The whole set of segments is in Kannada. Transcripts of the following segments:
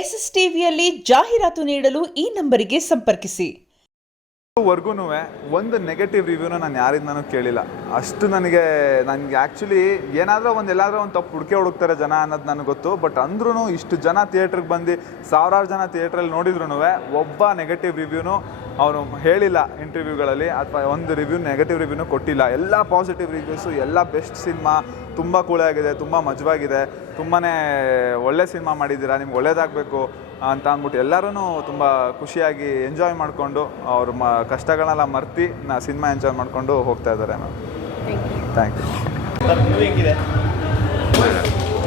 ಎಸ್ಎಸ್ ಟಿವಿಯಲ್ಲಿ ಜಾಹೀರಾತು ನೀಡಲು ಈ ನಂಬರಿಗೆ ಸಂಪರ್ಕಿಸಿ. ವರ್ಗೂ ಒಂದು ನೆಗೆಟಿವ್ ರಿವ್ಯೂನ ನಾನು ಯಾರಿಂದನೂ ಕೇಳಿಲ್ಲ. ಅಷ್ಟು ನನಗೆ ಆ್ಯಕ್ಚುಲಿ ಏನಾದರೂ ಎಲ್ಲಾದರೂ ಒಂದು ತಪ್ಪು ಹುಡುಕ್ತಾರೆ ಜನ ಅನ್ನೋದು ನನಗೆ ಗೊತ್ತು. ಬಟ್ ಅಂದ್ರೂ ಇಷ್ಟು ಜನ ಥಿಯೇಟ್ರಿಗೆ ಬಂದು ಸಾವಿರಾರು ಜನ ಥಿಯೇಟ್ರಲ್ಲಿ ನೋಡಿದ್ರು ಒಬ್ಬ ನೆಗೆಟಿವ್ ರಿವ್ಯೂನು ಅವರು ಹೇಳಿಲ್ಲ ಇಂಟರ್ವ್ಯೂಗಳಲ್ಲಿ, ಅಥವಾ ಒಂದು ನೆಗೆಟಿವ್ ರಿವ್ಯೂನು ಕೊಟ್ಟಿಲ್ಲ. ಎಲ್ಲ ಪಾಸಿಟಿವ್ ರಿವ್ಯೂಸು, ಎಲ್ಲ ಬೆಸ್ಟ್ ಸಿನಿಮಾ, ತುಂಬ ಕೂಲಾಗಿದೆ, ತುಂಬ ಮಜವಾಗಿದೆ, ತುಂಬಾ ಒಳ್ಳೆ ಸಿನಿಮಾ ಮಾಡಿದ್ದೀರಾ, ನಿಮ್ಗೆ ಒಳ್ಳೇದಾಗಬೇಕು ಅಂತ ಅಂದ್ಬಿಟ್ಟು ಎಲ್ಲರೂ ತುಂಬ ಖುಷಿಯಾಗಿ ಎಂಜಾಯ್ ಮಾಡಿಕೊಂಡು ಅವ್ರ ಕಷ್ಟಗಳನ್ನೆಲ್ಲ ಮರ್ತಿ ಸಿನಿಮಾ ಎಂಜಾಯ್ ಮಾಡಿಕೊಂಡು ಹೋಗ್ತಾ ಇದ್ದಾರೆ. Thank you.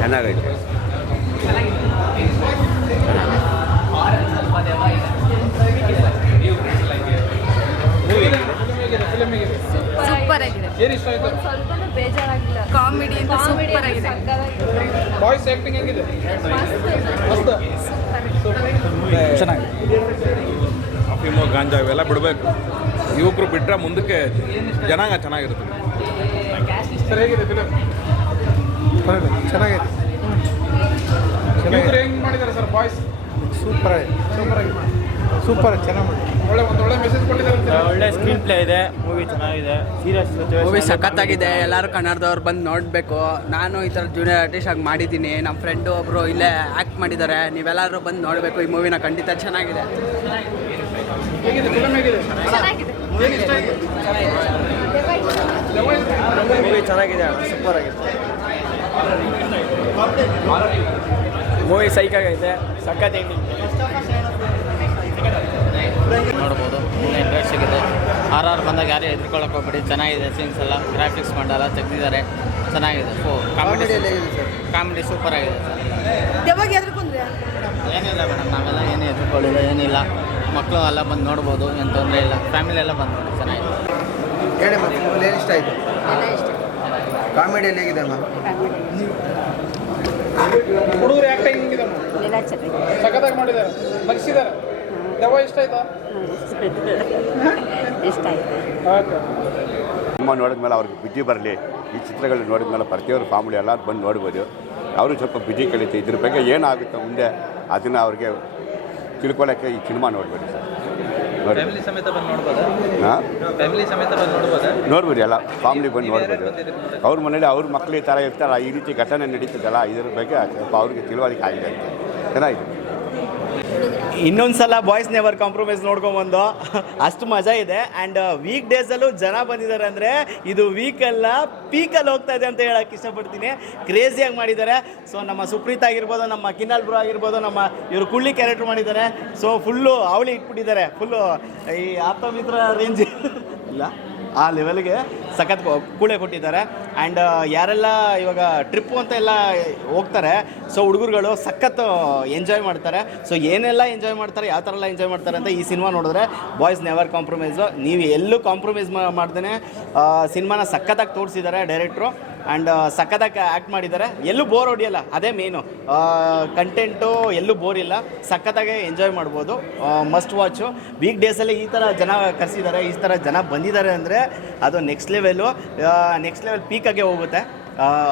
ಚೆನ್ನಾಗೈತೆ. ಸೂಪರ್ ಆಗಿದೆ. ಸ್ವಲ್ಪನೂ ಬೇಜಾರಾಗಿಲ್ಲ. ಕಾಮಿಡಿ ಅಂತ ಸೂಪರ್ ಆಗಿದೆ. ಬಾಯ್ಸ್ ಆಕ್ಟಿಂಗ್ ಹೇಗಿದೆ? ಚೆನ್ನಾಗಿದೆ. ಅಫೀಮು ಗಾಂಜಾ ಇವೆಲ್ಲ ಬಿಡಬೇಕು. ಯುವಕರು ಬಿಟ್ಟರೆ ಮುಂದಕ್ಕೆ ಜನಾಂಗ ಚೆನ್ನಾಗಿರುತ್ತೆ. ಸರ್ ಹೇಗಿದೆ ಫಿಲಮ್? ಚೆನ್ನಾಗಿದೆ. ಹೆಂಗೆ ಮಾಡಿದ್ದಾರೆ ಸರ್ ಬಾಯ್ಸ್? ಸೂಪರ್ ಆಗಿದೆ. ಚೆನ್ನಾಗಿ ಒಳ್ಳೆ ಮೆಸೇಜ್ ಕೊಟ್ಟಿದ್ದಾರೆ. ಒಳ್ಳೆ ಸ್ಕ್ರೀನ್ ಪ್ಲೇ ಇದೆ. ಮೂವಿ ಚೆನ್ನಾಗಿದೆ. ಸೀರಿಯಸ್ ಮೂವಿ ಸಖತ್ತಾಗಿದೆ. ಎಲ್ಲರೂ ಕನ್ನಡದವ್ರು ಬಂದು ನೋಡಬೇಕು. ನಾನು ಈ ಥರ ಜೂನಿಯರ್ ಆರ್ಟಿಸ್ಟ್ ಆಗಿ ಮಾಡಿದ್ದೀನಿ. ನಮ್ಮ ಫ್ರೆಂಡು ಒಬ್ಬರು ಇಲ್ಲೇ ಆ್ಯಕ್ಟ್ ಮಾಡಿದ್ದಾರೆ. ನೀವೆಲ್ಲರೂ ಬಂದು ನೋಡಬೇಕು ಈ ಮೂವಿನ. ಖಂಡಿತ ಚೆನ್ನಾಗಿದೆ. ಹೇಗಿದೆ ಫಿಲಮ್? ಹೇಗಿದೆ? ಏನು ಇಷ್ಟ ಆಗಿದೆ? ಮೂವಿ ಚೆನ್ನಾಗಿದೆ. ಸೂಪರ್ ಆಗಿದೆ. ಮೂವಿ ಸೈಕಾಗೈತೆ. ಸಖತ್ ನೋಡ್ಬೋದು. ಒಳ್ಳೆ ಇಂಟ್ರೆಸ್ಟ್ ಸಿಗುತ್ತೆ. ಆರ್ ಬಂದಾಗ ಯಾರು ಎದ್ಕೊಳ್ಳೋಕೆ ಹೋಗ್ಬಿಡಿ. ಚೆನ್ನಾಗಿದೆ. ಸೀನ್ಸ್ ಎಲ್ಲ ಗ್ರಾಫಿಕ್ಸ್ ಮಾಡಲ್ಲ ತೆಗೆದಿದ್ದಾರೆ. ಚೆನ್ನಾಗಿದೆ. ಕಾಮಿಡಿ ಸೂಪರ್ ಆಗಿದೆ ಏನಿಲ್ಲ ಮೇಡಮ್, ನಾವೆಲ್ಲ ಏನು ಎದ್ಕೊಳ್ಳಿಲ್ಲ, ಏನಿಲ್ಲ. ಮಕ್ಕಳು ಎಲ್ಲ ಬಂದು ನೋಡ್ಬೋದು, ಏನು ತೊಂದರೆ ಇಲ್ಲ. ಫ್ಯಾಮಿಲಿ ಎಲ್ಲ ಬಂದು ನೋಡಿ. ಚೆನ್ನಾಗಿದೆ. ಏನು ಇಷ್ಟ ಆಯಿತು? ಕಾಮಿಡಿಯಲ್ಲಿ ಹೇಗಿದೆ ಅಮ್ಮ? ಹುಡುಗರು ಆ್ಯಕ್ಟಿಂಗ್ ಹೆಂಗಿದೆ? ಸಖತ್ತಾಗಿ ಮಾಡಿದ್ದಾರೆ, ನಗಿಸಿದ್ದಾರೆ. ದೆವ್ವ ಇಷ್ಟ ಆಯ್ತಾ? ಸಿನಿಮಾ ನೋಡಿದ್ಮೇಲೆ ಅವ್ರಿಗೆ ಬುದ್ಧಿ ಬರಲಿ. ಈ ಚಿತ್ರಗಳು ನೋಡಿದ್ಮೇಲೆ ಪ್ರತಿಯೊಬ್ಬರು ಫ್ಯಾಮಿಲಿ ಎಲ್ಲ ಬಂದು ನೋಡ್ಬೋದು. ಅವರು ಸ್ವಲ್ಪ ಬುದ್ಧಿ ಕಲಿತು ಇದ್ರ ಬಗ್ಗೆ ಏನಾಗುತ್ತೆ ಮುಂದೆ ಅದನ್ನು ಅವ್ರಿಗೆ ತಿಳ್ಕೊಳ್ಳೋಕ್ಕೆ ಈ ಸಿನಿಮಾ ನೋಡ್ಬೋದು ಸರ್. ಫ್ಯಾಮಿಲಿ ಸಮೇತ ಬಂದು ನೋಡ್ಬೋದು. ಹಾಂ, ಫ್ಯಾಮಿಲಿ ಸಮೇತ ಬಂದು ನೋಡ್ಬೋದು. ಎಲ್ಲ ಫ್ಯಾಮಿಲಿ ಬಂದು ನೋಡ್ಬೋದು. ಅವ್ರ ಮನೇಲಿ ಅವ್ರ ಮಕ್ಕಳು ಈ ಥರ ಇರ್ತಾರ, ಈ ರೀತಿ ಘಟನೆ ನಡೀತದಲ್ಲ, ಇದ್ರ ಬಗ್ಗೆ ಸ್ವಲ್ಪ ಅವ್ರಿಗೆ ತಿಳುವಳಿಕೆ ಆಗಿದೆ ಅಂತ. ಚೆನ್ನಾಗಿದೆ. ಇನ್ನೊಂದು ಸಲ ಬಾಯ್ಸ್ ನೆವರ್ ಕಾಂಪ್ರಮೈಸ್ ನೋಡ್ಕೊಂಬಂದು ಅಷ್ಟು ಮಜಾ ಇದೆ. ಆ್ಯಂಡ್ ವೀಕ್ ಡೇಸಲ್ಲೂ ಜನ ಬಂದಿದ್ದಾರೆ ಅಂದರೆ ಇದು ವೀಕಲ್ಲ ಪೀಕಲ್ಲಿ ಹೋಗ್ತಾ ಇದೆ ಅಂತ ಹೇಳೋಕ್ಕೆ ಇಷ್ಟಪಡ್ತೀನಿ. ಕ್ರೇಜಿಯಾಗಿ ಮಾಡಿದ್ದಾರೆ. ಸೊ ನಮ್ಮ ಸುಪ್ರೀತ್ ಆಗಿರ್ಬೋದು, ನಮ್ಮ ಕಿನ್ನಲ್ ಬ್ರೋ ಆಗಿರ್ಬೋದು, ನಮ್ಮ ಇವರು ಕುಳ್ಳಿ ಕ್ಯಾರೆಕ್ಟರ್ ಮಾಡಿದ್ದಾರೆ. ಸೊ ಫುಲ್ಲು ಅವಳಿ ಇಟ್ಬಿಟ್ಟಿದ್ದಾರೆ. ಫುಲ್ಲು ಈ ಆಪ್ತಮಿತ್ರ ರೇಂಜ್ ಇಲ್ಲ, ಆ ಲೆವೆಲ್ಗೆ ಸಖತ್ ಕೂಳೆ ಕೊಟ್ಟಿದ್ದಾರೆ. ಆ್ಯಂಡ್ ಯಾರೆಲ್ಲ ಇವಾಗ ಟ್ರಿಪ್ಪು ಅಂತ ಎಲ್ಲ ಹೋಗ್ತಾರೆ, ಸೊ ಹುಡುಗರುಗಳು ಸಖತ್ ಎಂಜಾಯ್ ಮಾಡ್ತಾರೆ. ಸೊ ಏನೆಲ್ಲ ಎಂಜಾಯ್ ಮಾಡ್ತಾರೆ, ಯಾವ ಥರ ಎಲ್ಲ ಎಂಜಾಯ್ ಮಾಡ್ತಾರೆ ಅಂತ ಈ ಸಿನಿಮಾ ನೋಡಿದ್ರೆ ಬಾಯ್ಸ್ ನೆವರ್ ಕಾಂಪ್ರಮೈಸು. ನೀವು ಎಲ್ಲೂ ಕಾಂಪ್ರಮೈಸ್ ಮಾಡ್ದೇ ಸಿನಿಮಾನ ಸಖತ್ತಾಗಿ ತೋರಿಸಿದ್ದಾರೆ ಡೈರೆಕ್ಟ್ರು. ಆ್ಯಂಡ್ ಸಖತ್ತಾಗಿ ಆ್ಯಕ್ಟ್ ಮಾಡಿದ್ದಾರೆ. ಎಲ್ಲೂ ಬೋರ್ ಹೊಡಿಯಲ್ಲ, ಅದೇ ಮೇನು. ಕಂಟೆಂಟು ಎಲ್ಲೂ ಬೋರ್ ಇಲ್ಲ, ಸಖತ್ತಾಗೆ ಎಂಜಾಯ್ ಮಾಡ್ಬೋದು. Must watch. ವೀಕ್ ಡೇಸಲ್ಲಿ ಈ ಥರ ಜನ ಕರೆಸಿದ್ದಾರೆ, ಈ ಥರ ಜನ ಬಂದಿದ್ದಾರೆ ಅಂದರೆ ಅದು ನೆಕ್ಸ್ಟ್ ಲೆವೆಲ್ ಪೀಕಾಗೆ ಹೋಗುತ್ತೆ.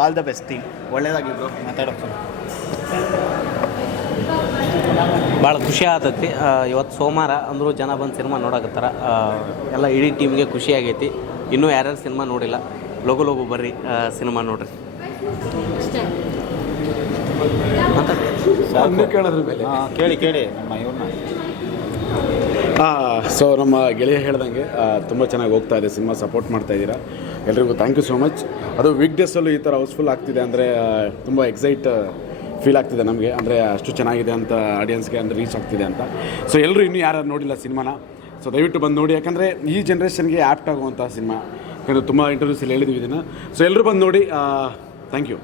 All the best team. ಒಳ್ಳೆಯದಾಗಿದ್ರು ಮಾತಾಡೋದು. ಭಾಳ ಖುಷಿ ಆಗ್ತೈತಿ. ಇವತ್ತು ಸೋಮವಾರ ಅಂದರೂ ಜನ ಬಂದು ಸಿನಿಮಾ ನೋಡಕತ್ತಾರ. ಎಲ್ಲ ಇಡೀ ಟೀಮ್ಗೆ ಖುಷಿ ಆಗೈತಿ. ಇನ್ನೂ ಯಾರ್ಯಾರು ಸಿನಿಮಾ ನೋಡಿಲ್ಲ, ಲಗು ಬರ್ರಿ ಸಿನಿಮಾ ನೋಡ್ರಿ. ಕೇಳಿ ನಮ್ಮ ಇವ್ರನ್ನ. ಸೊ ನಮ್ಮ ಗೆಳೆಯ ಹೇಳ್ದಂಗೆ ತುಂಬ ಚೆನ್ನಾಗಿ ಹೋಗ್ತಾ ಇದೆ ಸಿನಿಮಾ. ಸಪೋರ್ಟ್ ಮಾಡ್ತಾ ಇದ್ದೀರಾ, ಎಲ್ರಿಗೂ ಥ್ಯಾಂಕ್ ಯು ಸೋ ಮಚ್. ಅದು ವೀಕ್ ಡೇಸಲ್ಲೂ ಈ ಥರ ಹೌಸ್ಫುಲ್ ಆಗ್ತಿದೆ ಅಂದರೆ ತುಂಬ ಎಕ್ಸೈಟ್ ಫೀಲ್ ಆಗ್ತಿದೆ ನಮಗೆ. ಅಂದರೆ ಅಷ್ಟು ಚೆನ್ನಾಗಿದೆ ಅಂತ ಆಡಿಯನ್ಸ್ಗೆ ಅಂದರೆ ರೀಚ್ ಆಗ್ತಿದೆ ಅಂತ. ಸೊ ಎಲ್ಲರೂ ಇನ್ನೂ ಯಾರು ನೋಡಿಲ್ಲ ಸಿನಿಮಾನ, ಸೊ ದಯವಿಟ್ಟು ಬಂದು ನೋಡಿ. ಯಾಕಂದರೆ ಈ ಜನ್ರೇಷನ್ಗೆ ಆ್ಯಪ್ಟ್ ಆಗುವಂಥ ಸಿನಿಮಾ. ಯಾಕಂದರೆ ತುಂಬ ಇಂಟರ್ವ್ಯೂಸಲ್ಲಿ ಹೇಳಿದ್ವಿ ಇದನ್ನು. ಸೊ ಎಲ್ಲರೂ ಬಂದು ನೋಡಿ. Thank you.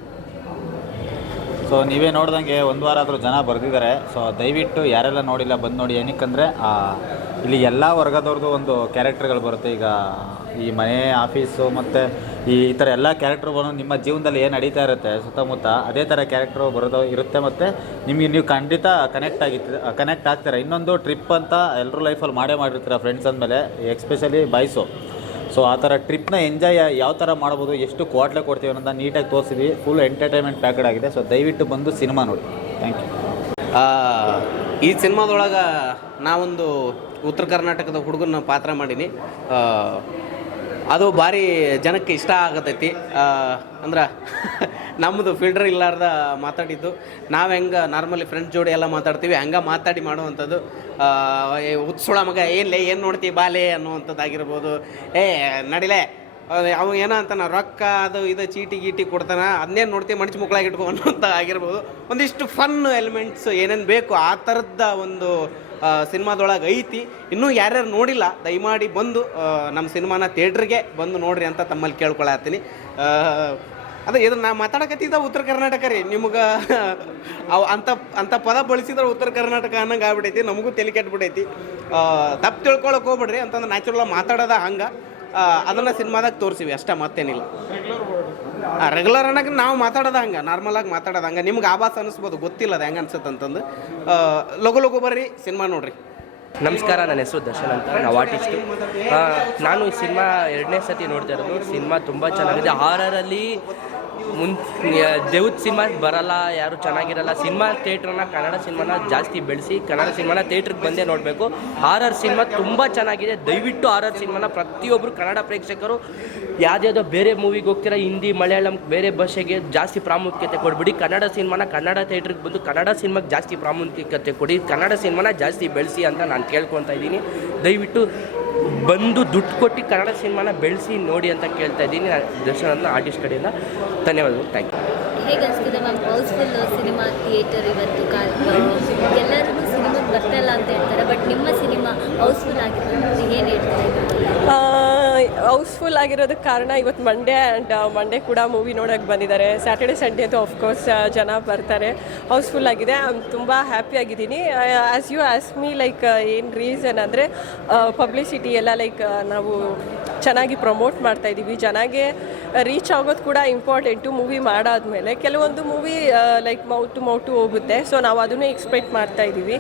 ಸೊ ನೀವೇ ನೋಡ್ದಂಗೆ ಒಂದು ವಾರ ಆದರೂ ಜನ ಬರೆದಿದ್ದಾರೆ. ಸೊ ದಯವಿಟ್ಟು ಯಾರೆಲ್ಲ ನೋಡಿಲ್ಲ ಬಂದು ನೋಡಿ. ಏನಕ್ಕಂದರೆ ಇಲ್ಲಿ ಎಲ್ಲ ವರ್ಗದವ್ರದ್ದು ಒಂದು ಕ್ಯಾರೆಕ್ಟರ್ಗಳು ಬರುತ್ತೆ. ಈಗ ಈ ಮನೆ, ಆಫೀಸು ಮತ್ತು ಈ ಥರ ಎಲ್ಲ ಕ್ಯಾರೆಕ್ಟರ್ಗಳು ನಿಮ್ಮ ಜೀವನದಲ್ಲಿ ಏನು ನಡೀತಾ ಇರುತ್ತೆ ಸುತ್ತಮುತ್ತ, ಅದೇ ಥರ ಕ್ಯಾರೆಕ್ಟ್ರು ಬರೋದು ಇರುತ್ತೆ. ಮತ್ತು ನಿಮಗೆ ನೀವು ಖಂಡಿತ ಕನೆಕ್ಟ್ ಆಗ್ತೀರ. ಇನ್ನೊಂದು ಟ್ರಿಪ್ ಅಂತ ಎಲ್ಲರೂ ಲೈಫಲ್ಲಿ ಮಾಡಿರ್ತೀರ ಫ್ರೆಂಡ್ಸ್ ಅಂದಮೇಲೆ, ಎಸ್ಪೆಷಲಿ ಬಾಯ್ಸು. ಸೊ ಆ ಥರ ಟ್ರಿಪ್ನ ಎಂಜಾಯ್ ಯಾವ ಥರ ಮಾಡ್ಬೋದು, ಎಷ್ಟು ಕ್ವಾಟ್ಲೆ ಕೊಡ್ತೀವಿ ಅನ್ನೋದನ್ನ ನೀಟಾಗಿ ತೋರಿಸಿದ್ವಿ. ಫುಲ್ ಎಂಟರ್ಟೈನ್ಮೆಂಟ್ ಪ್ಯಾಕೆಡ್ ಆಗಿದೆ. ಸೊ ದಯವಿಟ್ಟು ಬಂದು ಸಿನಿಮಾ ನೋಡಿ. Thank you. ಈ ಸಿನಿಮಾದೊಳಗೆ ನಾವೊಂದು ಉತ್ತರ ಕರ್ನಾಟಕದ ಹುಡುಗನ ಪಾತ್ರ ಮಾಡೀನಿ. ಅದು ಭಾರಿ ಜನಕ್ಕೆ ಇಷ್ಟ ಆಗತೈತಿ. ಅಂದ್ರೆ ನಮ್ಮದು ಫಿಲ್ಟರ್ ಇಲ್ಲಾರ್ದ ಮಾತಾಡಿದ್ದು, ನಾವು ಹೆಂಗೆ ನಾರ್ಮಲಿ ಫ್ರೆಂಡ್ಸ್ ಜೋಡಿ ಎಲ್ಲ ಮಾತಾಡ್ತೀವಿ ಹಂಗೆ ಮಾತಾಡಿ ಮಾಡುವಂಥದ್ದು. ಉತ್ಸುಳ ಮಗ ಏನು ನೋಡ್ತೀವಿ ಬಾಲೆ ಅನ್ನುವಂಥದ್ದಾಗಿರ್ಬೋದು. ನಡಿಲೆ ಅವು ಏನೋ ಅಂತಾನ ರೊಕ್ಕ ಅದು ಇದು ಚೀಟಿ ಗೀಟಿ ಕೊಡ್ತಾನೆ, ಅದನ್ನೇನು ನೋಡ್ತೀವಿ ಮಡ್ಚಿ ಮುಕ್ಕಳಾಗಿ ಇಟ್ಕೊ ಅನ್ನೋಂಥ ಆಗಿರ್ಬೋದು. ಒಂದಿಷ್ಟು ಫನ್ ಎಲಿಮೆಂಟ್ಸ್ ಏನೇನು ಬೇಕು ಆ ಥರದ ಒಂದು ಸಿನಿಮಾದೊಳಗೆ ಐತಿ. ಇನ್ನೂ ಯಾರ್ಯಾರು ನೋಡಿಲ್ಲ ದಯಮಾಡಿ ಬಂದು ನಮ್ಮ ಸಿನಿಮಾನ ಥಿಯೇಟ್ರಿಗೆ ಬಂದು ನೋಡ್ರಿ ಅಂತ ತಮ್ಮಲ್ಲಿ ಕೇಳ್ಕೊಳತ್ತೀನಿ. ಅದೇ ಇದು ನಾ ಮಾತಾಡಕತ್ತಿದ್ದ ಉತ್ತರ ಕರ್ನಾಟಕ ರೀ, ನಿಮ್ಗೆ ಅವು ಅಂಥ ಪದ ಬಳಸಿದ್ರೆ ಉತ್ತರ ಕರ್ನಾಟಕ ಅನ್ನಂಗೆ ಆಗ್ಬಿಟ್ಟೈತಿ. ನಮಗೂ ತಲೆ ಕೆಟ್ಬಿಟ್ಟೈತಿ. ತಪ್ಪು ತಿಳ್ಕೊಳಕ್ಕೆ ಹೋಗ್ಬಿಡ್ರಿ ಅಂತಂದ್ರೆ ನ್ಯಾಚುರಲ್ ಮಾತಾಡೋದ ಹಂಗೆ ಅದನ್ನು ಸಿನಿಮಾದಾಗ ತೋರಿಸಿವಿ ಅಷ್ಟೇ, ಮತ್ತೇನಿಲ್ಲ. ರೆಗ್ಯುಲರ್ ಅನ್ನೋಕೆ ನಾವು ಮಾತಾಡೋದು ಹಂಗೆ, ನಾರ್ಮಲಾಗಿ ಮಾತಾಡೋದು ಹಂಗೆ. ನಿಮ್ಗೆ ಆಭಾಸ ಅನ್ನಿಸ್ಬೋದು, ಗೊತ್ತಿಲ್ಲ ಅದು ಹೆಂಗೆ ಅನ್ಸುತ್ತೆ ಅಂತಂದು. ಲಘು ಬರ್ರಿ ಸಿನಿಮಾ ನೋಡ್ರಿ. ನಮಸ್ಕಾರ, ನನ್ನ ಹೆಸರು ದರ್ಶನ್ ಅಂತ, ನಾವು ಆರ್ಟಿಸ್ಟು. ನಾನು ಈ ಸಿನಿಮಾ 2ನೇ ಸತಿ ನೋಡ್ತಾ ಇರೋದು. ಸಿನಿಮಾ ತುಂಬ ಚೆನ್ನಾಗಿದೆ. ಹಾರರಲ್ಲಿ ದೇವ್ದ ಸಿನಿಮಾ ಬರಲ್ಲ, ಯಾರು ಚೆನ್ನಾಗಿರಲ್ಲ. ಸಿನಿಮಾ ಥಿಯೇಟ್ರನ್ನ, ಕನ್ನಡ ಸಿನಿಮಾನ ಜಾಸ್ತಿ ಬೆಳೆಸಿ ಕನ್ನಡ ಸಿನಿಮಾನ ಥಿಯೇಟ್ರಿಗೆ ಬಂದೇ ನೋಡಬೇಕು. ಹಾರರ್ ಸಿನಿಮಾ ತುಂಬ ಚೆನ್ನಾಗಿದೆ. ದಯವಿಟ್ಟು ಹಾರರ್ ಸಿನಿಮಾನ ಪ್ರತಿಯೊಬ್ಬರು ಕನ್ನಡ ಪ್ರೇಕ್ಷಕರು ಯಾವುದ್ಯಾವುದೋ ಬೇರೆ ಮೂವಿಗೆ ಹೋಗ್ತೀರಾ, ಹಿಂದಿ ಮಲಯಾಳಂ ಬೇರೆ ಭಾಷೆಗೆ ಜಾಸ್ತಿ ಪ್ರಾಮುಖ್ಯತೆ ಕೊಡ್ಬಿಡಿ. ಕನ್ನಡ ಸಿನಿಮಾನ ಕನ್ನಡ ಥಿಯೇಟ್ರಿಗೆ ಬಂದು ಕನ್ನಡ ಸಿನಿಮಾಗೆ ಜಾಸ್ತಿ ಪ್ರಾಮುಖ್ಯತೆ ಕೊಡಿ, ಕನ್ನಡ ಸಿನಿಮಾನ ಜಾಸ್ತಿ ಬೆಳೆಸಿ ಅಂತ ನಾನು ಕೇಳ್ಕೊತಾ ಇದ್ದೀನಿ. ದಯವಿಟ್ಟು ಬಂದು ದುಡ್ಡು ಕೊಟ್ಟು ಕನ್ನಡ ಸಿನಿಮಾನ ಬೆಳೆಸಿ ನೋಡಿ ಅಂತ ಕೇಳ್ತಾ ಇದ್ದೀನಿ. ದರ್ಶನ್ ಅಂತ ಆರ್ಟಿಸ್ಟ್ ಕಡೆಯಿಂದ ಧನ್ಯವಾದಗಳು. Thank you. ಹೇಗೆ ಅನಿಸ್ತಿದೆ ಮ್ಯಾಮ್ ಹೌಸ್ಫುಲ್ ಸಿನಿಮಾ ಥಿಯೇಟರ್ ಇವತ್ತು? ಎಲ್ಲರೂ ಸಿನಿಮಾಗೆ ಬರ್ತಾ ಇಲ್ಲ ಅಂತ ಹೇಳ್ತಾರೆ, ಬಟ್ ನಿಮ್ಮ ಸಿನಿಮಾ ಹೌಸ್ಫುಲ್ ಆಗಿರೋದು ಏನು ಹೇಳ್ತಾರೆ? ಹೌಸ್ಫುಲ್ ಆಗಿರೋದಕ್ಕೆ ಕಾರಣ ಇವತ್ತು ಮಂಡೇ ಆ್ಯಂಡ್ ಮಂಡೇ ಕೂಡ ಮೂವಿ ನೋಡೋಕ್ಕೆ ಬಂದಿದ್ದಾರೆ. ಸ್ಯಾಟರ್ಡೆ ಸಂಡೇ ಅಂತೂ ಆಫ್ಕೋರ್ಸ್ ಜನ ಬರ್ತಾರೆ. ಹೌಸ್ಫುಲ್ ಆಗಿದೆ. ತುಂಬ ಹ್ಯಾಪಿಯಾಗಿದ್ದೀನಿ. As you ask me like ಏನು ರೀಸನ್ ಅಂದರೆ ಪಬ್ಲಿಸಿಟಿ ಎಲ್ಲ ಲೈಕ್ ನಾವು ಚೆನ್ನಾಗಿ ಪ್ರಮೋಟ್ ಮಾಡ್ತಾಯಿದ್ದೀವಿ. ಜನಗೆ ರೀಚ್ ಆಗೋದು ಕೂಡ ಇಂಪಾರ್ಟೆಂಟು. ಮೂವಿ ಮಾಡಾದ್ಮೇಲೆ ಕೆಲವೊಂದು ಮೂವಿ ಲೈಕ್ ಮೌತ್ ಟು ಮೌಟು ಹೋಗುತ್ತೆ. ಸೊ ನಾವು ಅದನ್ನೇ ಎಕ್ಸ್ಪೆಕ್ಟ್ ಮಾಡ್ತಾಯಿದ್ದೀವಿ.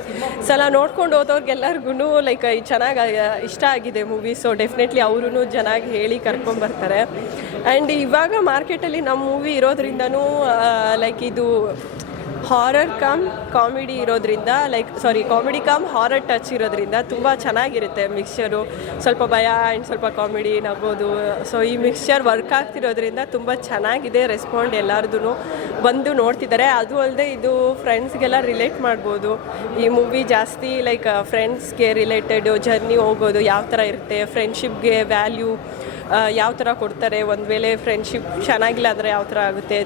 ಸಲ ನೋಡ್ಕೊಂಡು ಹೋದವ್ರಿಗೆಲ್ಲರಿಗೂ ಲೈಕ್ ಚೆನ್ನಾಗಿ ಇಷ್ಟ ಆಗಿದೆ ಮೂವಿ. ಸೊ ಡೆಫಿನೆಟ್ಲಿ ಅವರೂ ಚೆನ್ನಾಗಿ ಹೇಳಿ ಕರ್ಕೊಂಬರ್ತಾರೆ. ಆ್ಯಂಡ್ ಇವಾಗ ಮಾರ್ಕೆಟಲ್ಲಿ ನಮ್ಮ ಮೂವಿ ಇರೋದ್ರಿಂದನೂ ಲೈಕ್ ಇದು ಹಾರರ್ ಕಮ್ ಕಾಮಿಡಿ ಇರೋದ್ರಿಂದ ಕಾಮಿಡಿ ಕಮ್ ಹಾರರ್ ಟಚ್ ಇರೋದ್ರಿಂದ ತುಂಬ ಚೆನ್ನಾಗಿರುತ್ತೆ ಮಿಕ್ಸ್ಚರು. ಸ್ವಲ್ಪ ಭಯ ಆ್ಯಂಡ್ ಸ್ವಲ್ಪ ಕಾಮಿಡಿ ನಗ್ಬೋದು. ಸೊ ಈ ಮಿಕ್ಸ್ಚರ್ ವರ್ಕ್ ಆಗ್ತಿರೋದ್ರಿಂದ ತುಂಬ ಚೆನ್ನಾಗಿದೆ. ರೆಸ್ಪಾಂಡ್ ಎಲ್ಲರದೂ ಬಂದು ನೋಡ್ತಿದ್ದಾರೆ. ಅದು ಅಲ್ಲದೆ ಇದು ಫ್ರೆಂಡ್ಸ್ಗೆಲ್ಲ ರಿಲೇಟ್ ಮಾಡ್ಬೋದು. ಈ ಮೂವಿ ಜಾಸ್ತಿ ಲೈಕ್ ಫ್ರೆಂಡ್ಸ್ಗೆ ರಿಲೇಟೆಡ್ ಜರ್ನಿ ಹೋಗೋದು ಯಾವ ಥರ ಇರುತ್ತೆ, ಫ್ರೆಂಡ್ಶಿಪ್ಗೆ ವ್ಯಾಲ್ಯೂ ಯಾವ ಥರ ಕೊಡ್ತಾರೆ, ಒಂದು ವೇಳೆ ಫ್ರೆಂಡ್ಶಿಪ್ ಚೆನ್ನಾಗಿಲ್ಲ ಅಂದರೆ ಯಾವ ಥರ ಆಗುತ್ತೆ,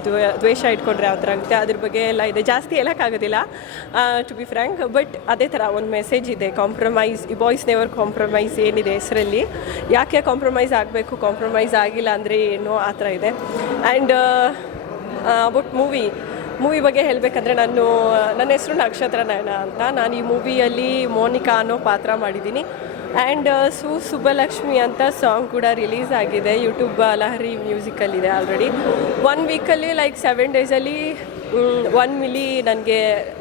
ದ್ವೇಷ ಇಟ್ಕೊಂಡ್ರೆ ಯಾವ ಥರ ಆಗುತ್ತೆ, ಅದ್ರ ಬಗ್ಗೆ ಎಲ್ಲ ಇದೆ. ಜಾಸ್ತಿ ಹೇಳೋಕ್ಕಾಗೋದಿಲ್ಲ ಟು ಬಿ ಫ್ರ್ಯಾಂಕ್. ಬಟ್ ಅದೇ ಥರ ಒಂದು ಮೆಸೇಜ್ ಇದೆ, ಕಾಂಪ್ರಮೈಸ್, ಈ ಬಾಯ್ಸ್ ನೆವರ್ ಕಾಂಪ್ರಮೈಸ್ ಏನಿದೆ ಹೆಸರಲ್ಲಿ, ಯಾಕೆ ಕಾಂಪ್ರಮೈಸ್ ಆಗಬೇಕು, ಕಾಂಪ್ರಮೈಸ್ ಆಗಿಲ್ಲ ಅಂದರೆ ಏನು, ಆ ಥರ ಇದೆ. ಆ್ಯಂಡ್ ಅಬೌಟ್ ಮೂವಿ ಬಗ್ಗೆ ಹೇಳಬೇಕಂದ್ರೆ ನನ್ನ ಹೆಸರು ನಕ್ಷತ್ರ ನಯನ ಅಂತ. ನಾನು ಈ ಮೂವಿಯಲ್ಲಿ ಮೋನಿಕಾ ಅನ್ನೋ ಪಾತ್ರ ಮಾಡಿದ್ದೀನಿ. ಆ್ಯಂಡ್ ಸುಬ್ಬಲಕ್ಷ್ಮಿ ಅಂತ ಸಾಂಗ್ ಕೂಡ ರಿಲೀಸ್ ಆಗಿದೆ. YouTube Lahari ಮ್ಯೂಸಿಕಲ್ಲಿದೆ already. 1 ವೀಕಲ್ಲಿ ಲೈಕ್ 7 ಡೇಸಲ್ಲಿ 1 ಮಿಲಿ ನನಗೆ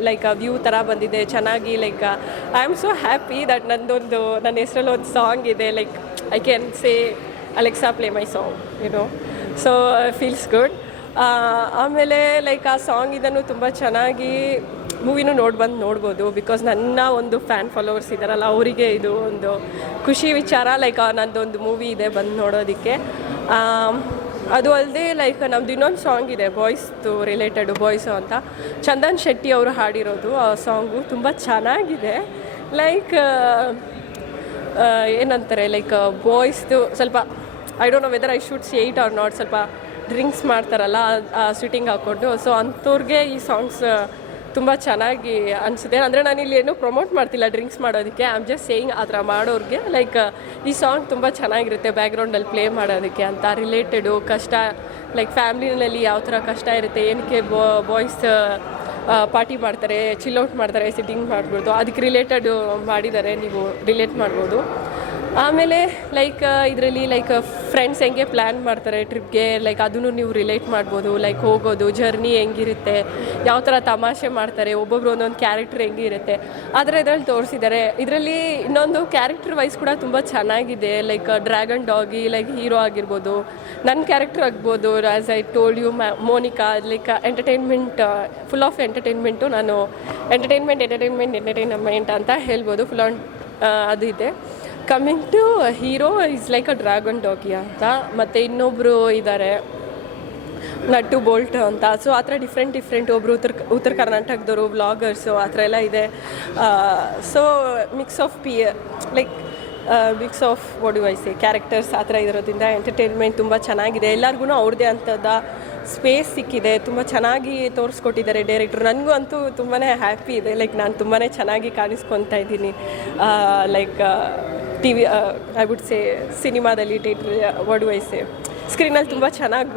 ಲೈಕ್ ವ್ಯೂ ಥರ ಬಂದಿದೆ. ಚೆನ್ನಾಗಿ like I am so happy that ನನ್ನ ಹೆಸರಲ್ಲಿ ಒಂದು ಸಾಂಗ್ ಇದೆ. Like I can say Alexa play my song, so feels good. ಆಮೇಲೆ ಲೈಕ್ ಆ ಸಾಂಗ್ ಇದನ್ನು ತುಂಬ ಚೆನ್ನಾಗಿ ಮೂವಿನೂ ನೋಡ್ಬೋದು. ಬಿಕಾಸ್ ನನ್ನ ಒಂದು ಫ್ಯಾನ್ ಫಾಲೋವರ್ಸ್ ಇದ್ದಾರಲ್ಲ, ಅವರಿಗೆ ಇದು ಒಂದು ಖುಷಿ ವಿಚಾರ. ಲೈಕ್ ನನ್ನದೊಂದು ಮೂವಿ ಇದೆ ಬಂದು ನೋಡೋದಕ್ಕೆ. ಅದು ಅಲ್ಲದೆ ಲೈಕ್ ನಮ್ಮದು ಇನ್ನೊಂದು ಸಾಂಗ್ ಇದೆ ಬಾಯ್ಸ್ದು ರಿಲೇಟೆಡು, ಬಾಯ್ಸು ಅಂತ, ಚಂದನ್ ಶೆಟ್ಟಿ ಅವರು ಹಾಡಿರೋದು. ಆ ಸಾಂಗು ತುಂಬ ಚೆನ್ನಾಗಿದೆ. ಲೈಕ್ ಏನಂತಾರೆ ಲೈಕ್ ಬಾಯ್ಸ್ದು ಸ್ವಲ್ಪ I don't know whether I should say it are not, ಸ್ವಲ್ಪ ಡ್ರಿಂಕ್ಸ್ ಮಾಡ್ತಾರಲ್ಲ ಸ್ವಿಟಿಂಗ್ ಹಾಕ್ಕೊಂಡು, ಸೊ ಅಂಥವ್ರಿಗೆ ಈ ಸಾಂಗ್ಸ್ ತುಂಬ ಚೆನ್ನಾಗಿ ಅನಿಸುತ್ತೆ. ಅಂದರೆ ನಾನು ಇಲ್ಲಿ ಏನೂ ಪ್ರಮೋಟ್ ಮಾಡ್ತಿಲ್ಲ ಡ್ರಿಂಕ್ಸ್ ಮಾಡೋದಕ್ಕೆ, ಐ ಆಮ್ ಜಸ್ಟ್ ಸೇಯಿಂಗ್ ಆ ಥರ ಮಾಡೋರಿಗೆ ಲೈಕ್ ಈ ಸಾಂಗ್ ತುಂಬ ಚೆನ್ನಾಗಿರುತ್ತೆ ಬ್ಯಾಕ್ಗ್ರೌಂಡಲ್ಲಿ ಪ್ಲೇ ಮಾಡೋದಕ್ಕೆ ಅಂತ. ರಿಲೇಟೆಡು ಕಷ್ಟ, ಲೈಕ್ ಫ್ಯಾಮ್ಲಿನಲ್ಲಿ ಯಾವ ಥರ ಕಷ್ಟ ಇರುತ್ತೆ, ಏನಕ್ಕೆ ಬಾಯ್ಸ್ ಪಾರ್ಟಿ ಮಾಡ್ತಾರೆ, ಚಿಲ್ಔಟ್ ಮಾಡ್ತಾರೆ, ಸಿಟ್ಟಿಂಗ್ ಮಾಡ್ಬೋದು, ಅದಕ್ಕೆ ರಿಲೇಟೆಡು ಮಾಡಿದ್ದಾರೆ, ನೀವು ರಿಲೇಟ್ ಮಾಡ್ಬೋದು. ಆಮೇಲೆ ಲೈಕ್ ಇದರಲ್ಲಿ ಲೈಕ್ ಫ್ರೆಂಡ್ಸ್ ಹೆಂಗೆ ಪ್ಲ್ಯಾನ್ ಮಾಡ್ತಾರೆ ಟ್ರಿಪ್ಗೆ, ಲೈಕ್ ಅದನ್ನು ನೀವು ರಿಲೇಟ್ ಮಾಡ್ಬೋದು. ಲೈಕ್ ಹೋಗೋದು ಜರ್ನಿ ಹೆಂಗಿರುತ್ತೆ, ಯಾವ ಥರ ತಮಾಷೆ ಮಾಡ್ತಾರೆ, ಒಬ್ಬೊಬ್ರು ಒಂದೊಂದು ಕ್ಯಾರೆಕ್ಟರ್ ಹೆಂಗಿರುತ್ತೆ ಆ ಥರ ಇದರಲ್ಲಿ ತೋರಿಸಿದ್ದಾರೆ. ಇದರಲ್ಲಿ ಇನ್ನೊಂದು ಕ್ಯಾರೆಕ್ಟರ್ ವೈಸ್ ಕೂಡ ತುಂಬ ಚೆನ್ನಾಗಿದೆ. Like dragon doggy like hero ಆಗಿರ್ಬೋದು, ನನ್ನ ಕ್ಯಾರೆಕ್ಟರ್ ಆಗ್ಬೋದು, as I told you Monica, like entertainment, full of entertainment. ನಾನು ಎಂಟರ್ಟೈನ್ಮೆಂಟ್ ಅಂತ ಹೇಳ್ಬೋದು. ಫುಲ್ ಆನ್ ಅದು ಇದೆ. Coming to hero is like a dragon doggy ಅಂತ, ಮತ್ತು ಇನ್ನೊಬ್ಬರು ಇದ್ದಾರೆ ನಟ್ಟು ಬೋಲ್ಟ್ ಅಂತ. ಸೊ ಆ ಥರ ಡಿಫ್ರೆಂಟ್ ಒಬ್ಬರು ಉತ್ತರ ಕರ್ನಾಟಕದವರು ವ್ಲಾಗರ್ಸು ಆ ಥರ ಎಲ್ಲ ಇದೆ. So mix of mix of what do I say characters ಆ ಥರ ಇರೋದ್ರಿಂದ ಎಂಟರ್ಟೈನ್ಮೆಂಟ್ ತುಂಬ ಚೆನ್ನಾಗಿದೆ. ಎಲ್ಲರಿಗೂ ಅವ್ರದ್ದೇ ಅಂಥದ್ದು ಸ್ಪೇಸ್ ಸಿಕ್ಕಿದೆ. ತುಂಬ ಚೆನ್ನಾಗಿ ತೋರಿಸ್ಕೊಟ್ಟಿದ್ದಾರೆ ಡೈರೆಕ್ಟ್ರು. ನನಗೂ ಅಂತೂ ತುಂಬಾ ಹ್ಯಾಪಿ ಇದೆ. ಲೈಕ್ ನಾನು ತುಂಬಾ ಚೆನ್ನಾಗಿ ಕಾಣಿಸ್ಕೊತಾ ಇದ್ದೀನಿ. ಲೈಕ್ TV ಐ ವುಡ್ ಸೇ ಸಿನಿಮಾದಲ್ಲಿ ವಾಟ್ ಡು ಐ ಸೇ ಸ್ಕ್ರೀನಲ್ಲಿ ತುಂಬ ಚೆನ್ನಾಗಿ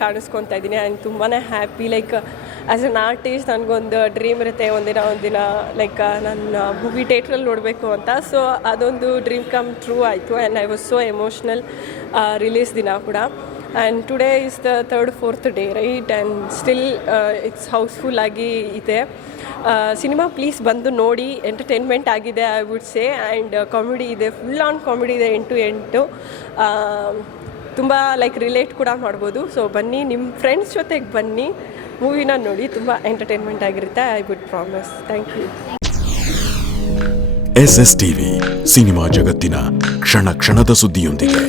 ಕಾಣಿಸ್ಕೊತಾ ಇದ್ದೀನಿ. ಆ್ಯಂಡ್ ತುಂಬಾ happy. Like as an artist ನನಗೊಂದು ಡ್ರೀಮ್ ಇರುತ್ತೆ, ಒಂದಿನ ಲೈಕ್ ನನ್ನ ಮೂವಿ ಥಿಯೇಟ್ರಲ್ಲಿ ನೋಡಬೇಕು ಅಂತ. ಸೊ ಅದೊಂದು ಡ್ರೀಮ್ ಕಮ್ ಟ್ರೂ ಆಯಿತು. And I was so emotional release ದಿನ ಕೂಡ. And today is the 3rd-4th day right, and still it's housefull ಆಗಿ ಇದೆ. ಸಿನಿಮಾ ಪ್ಲೀಸ್ ಬಂದು ನೋಡಿ, ಎಂಟರ್ಟೈನ್ಮೆಂಟ್ ಆಗಿದೆ I would say. And comedy ಇದೆ, ಫುಲ್ ಆನ್ ಕಾಮಿಡಿ ಇದೆ, 8 ತುಂಬ ಲೈಕ್ ರಿಲೇಟ್ ಕೂಡ ಮಾಡ್ಬೋದು. ಸೊ ಬನ್ನಿ, ನಿಮ್ಮ ಫ್ರೆಂಡ್ಸ್ ಜೊತೆಗೆ ಬನ್ನಿ, ಮೂವಿನ ನೋಡಿ, ತುಂಬ ಎಂಟರ್ಟೈನ್ಮೆಂಟ್ ಆಗಿರುತ್ತೆ. I would promise. Thank you. SSTV cinema ಜಗತ್ತಿನ ಕ್ಷಣ ಕ್ಷಣದ ಸುದ್ದಿಯೊಂದಿಗೆ.